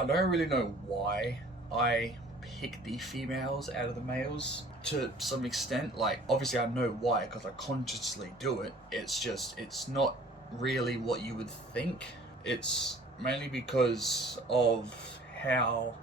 I don't really know why I pick the females out of the males to some extent. Like, obviously I know why because I consciously do it. It's not really what you would think. It's mainly because of how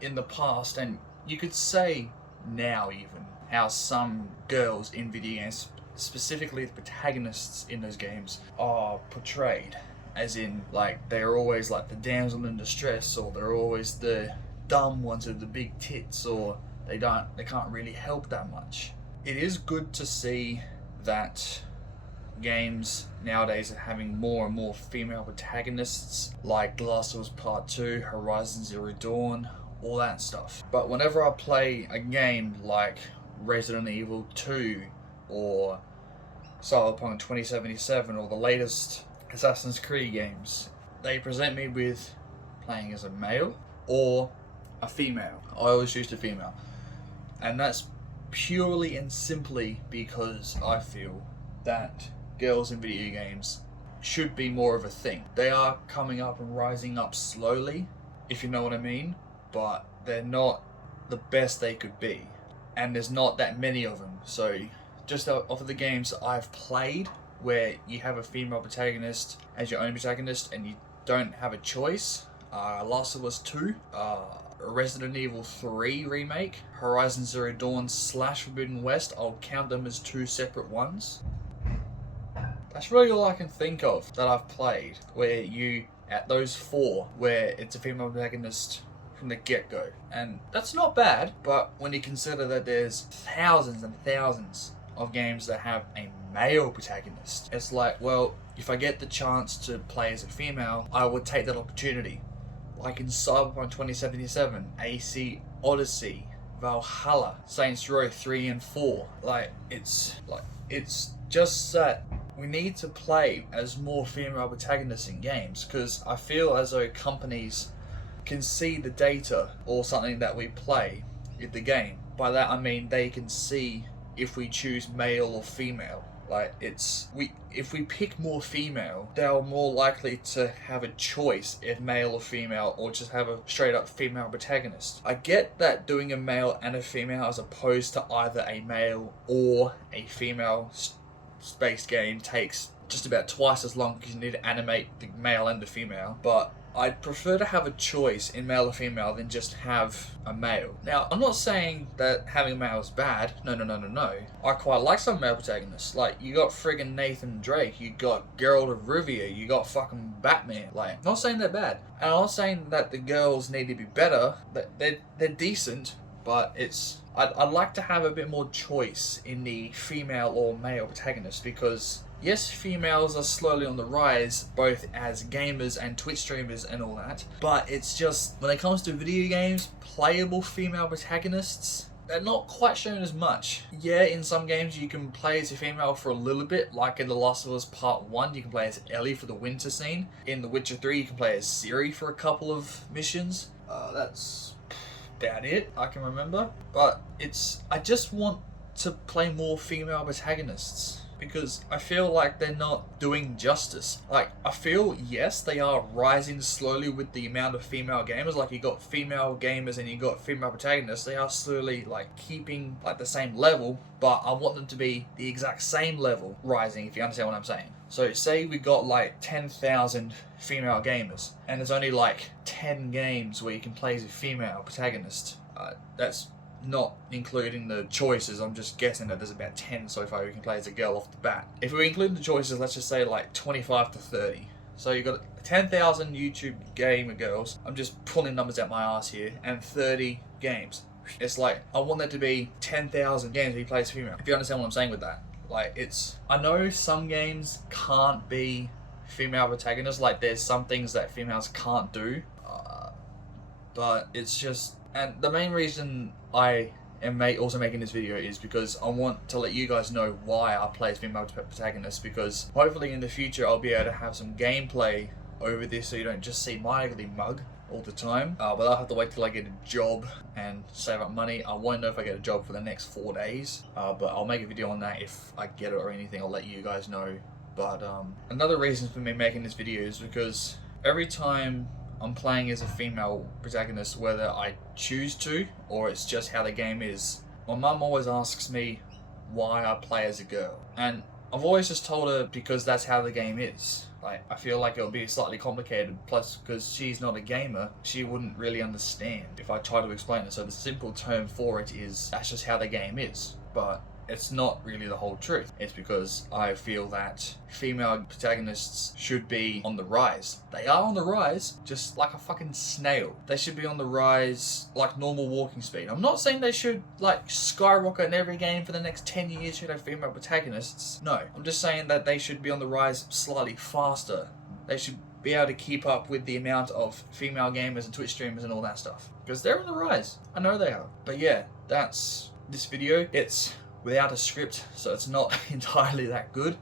in the past, and you could say now even, how some girls in video games, specifically the protagonists in those games, are portrayed. As in, like, they're always like the damsel in distress, or they're always the dumb ones with the big tits, or they can't really help that much. It is good to see that games nowadays are having more and more female protagonists, like The Last of Us Part 2, Horizon Zero Dawn, all that stuff. But whenever I play a game like Resident Evil 2 or Cyberpunk 2077 or the latest Assassin's Creed games, they present me with playing as a male or a female. I always choose a female, and that's purely and simply because I feel that girls in video games should be more of a thing. They are coming up and rising up slowly, if you know what I mean, but they're not the best they could be, and there's not that many of them. So just off of the games I've played where you have a female protagonist as your only protagonist and you don't have a choice, Last of Us 2, Resident Evil 3 remake, Horizon Zero Dawn / Forbidden West, I'll count them as two separate ones. That's really all I can think of that I've played where you, at those four, where it's a female protagonist from the get-go. And that's not bad, but when you consider that there's thousands and thousands of games that have a male protagonist, it's like, well, if I get the chance to play as a female, I would take that opportunity. Like in Cyberpunk 2077, AC Odyssey, Valhalla, Saints Row 3 and 4. It's just that we need to play as more female protagonists in games, because I feel as though companies can see the data or something that we play in the game. By that I mean they can see if we choose male or female. If we pick more female, they're more likely to have a choice if male or female, or just have a straight up female protagonist. I get that doing a male and a female as opposed to either a male or a female space game takes just about twice as long because you need to animate the male and the female, but I'd prefer to have a choice in male or female than just have a male. Now, I'm not saying that having a male is bad. No. I quite like some male protagonists. Like, you got friggin' Nathan Drake, you got Geralt of Rivia, you got fucking Batman. Like, not saying they're bad. And I'm not saying that the girls need to be better. They're decent, but I'd like to have a bit more choice in the female or male protagonist, because yes, females are slowly on the rise, both as gamers and Twitch streamers and all that, but it's just, when it comes to video games, playable female protagonists, they're not quite shown as much. Yeah, in some games you can play as a female for a little bit, like in The Last of Us Part 1, you can play as Ellie for the winter scene. In The Witcher 3, you can play as Ciri for a couple of missions. That's about it I can remember. But I just want to play more female protagonists, because I feel like they're not doing justice. Like, I feel, yes, they are rising slowly with the amount of female gamers. Like, you got female gamers and you got female protagonists. They are slowly, like, keeping, like, the same level, but I want them to be the exact same level rising, if you understand what I'm saying. So, say we got, like, 10,000 female gamers, and there's only, like, 10 games where you can play as a female protagonist. That's not including the choices. I'm just guessing that there's about 10 so far we can play as a girl off the bat. If we include the choices, let's just say like 25 to 30. So you've got 10,000 YouTube gamer girls, I'm just pulling numbers out my ass here, and 30 games. It's like, I want there to be 10,000 games where you play as female. If you understand what I'm saying with that. Like, I know some games can't be female protagonists, like there's some things that females can't do, but it's just, and the main reason I am also making this video is because I want to let you guys know why I play as female protagonists, because hopefully in the future I'll be able to have some gameplay over this so you don't just see my ugly mug all the time. But I'll have to wait till I get a job and save up money. I won't know if I get a job for the next 4 days, but I'll make a video on that. If I get it or anything, I'll let you guys know. But another reason for me making this video is because every time I'm playing as a female protagonist whether I choose to or it's just how the game is. My mum always asks me why I play as a girl, and I've always just told her because that's how the game is. Like, I feel like it'll be slightly complicated, plus because she's not a gamer, she wouldn't really understand if I try to explain it. So the simple term for it is that's just how the game is. But it's not really the whole truth. It's because I feel that female protagonists should be on the rise. They are on the rise, just like a fucking snail. They should be on the rise like normal walking speed. I'm not saying they should like skyrocket in every game for the next 10 years should have female protagonists. No, I'm just saying that they should be on the rise slightly faster. They should be able to keep up with the amount of female gamers and Twitch streamers and all that stuff. Because they're on the rise. I know they are. But yeah, that's this video. It's without a script, so it's not entirely that good.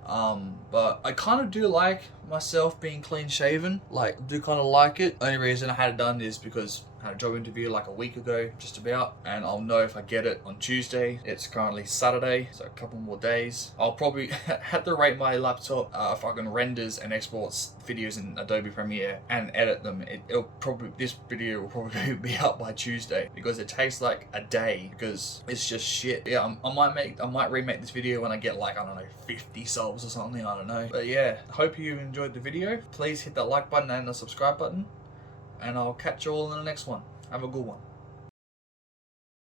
But I kind of do like myself being clean shaven. Like, I do kind of like it. Only reason I had it done is because I had a job interview like a week ago, just about, and I'll know if I get it on Tuesday. It's currently Saturday, so a couple more days. I'll probably have to rate my laptop if I can renders and exports videos in Adobe Premiere and edit them. This video will probably be up by Tuesday because it takes like a day because it's just shit. Yeah, I might remake this video when I get like, I don't know, 50 subs or something, I don't know. But yeah, hope you enjoyed the video. Please hit that like button and the subscribe button, and I'll catch you all in the next one. Have a good one.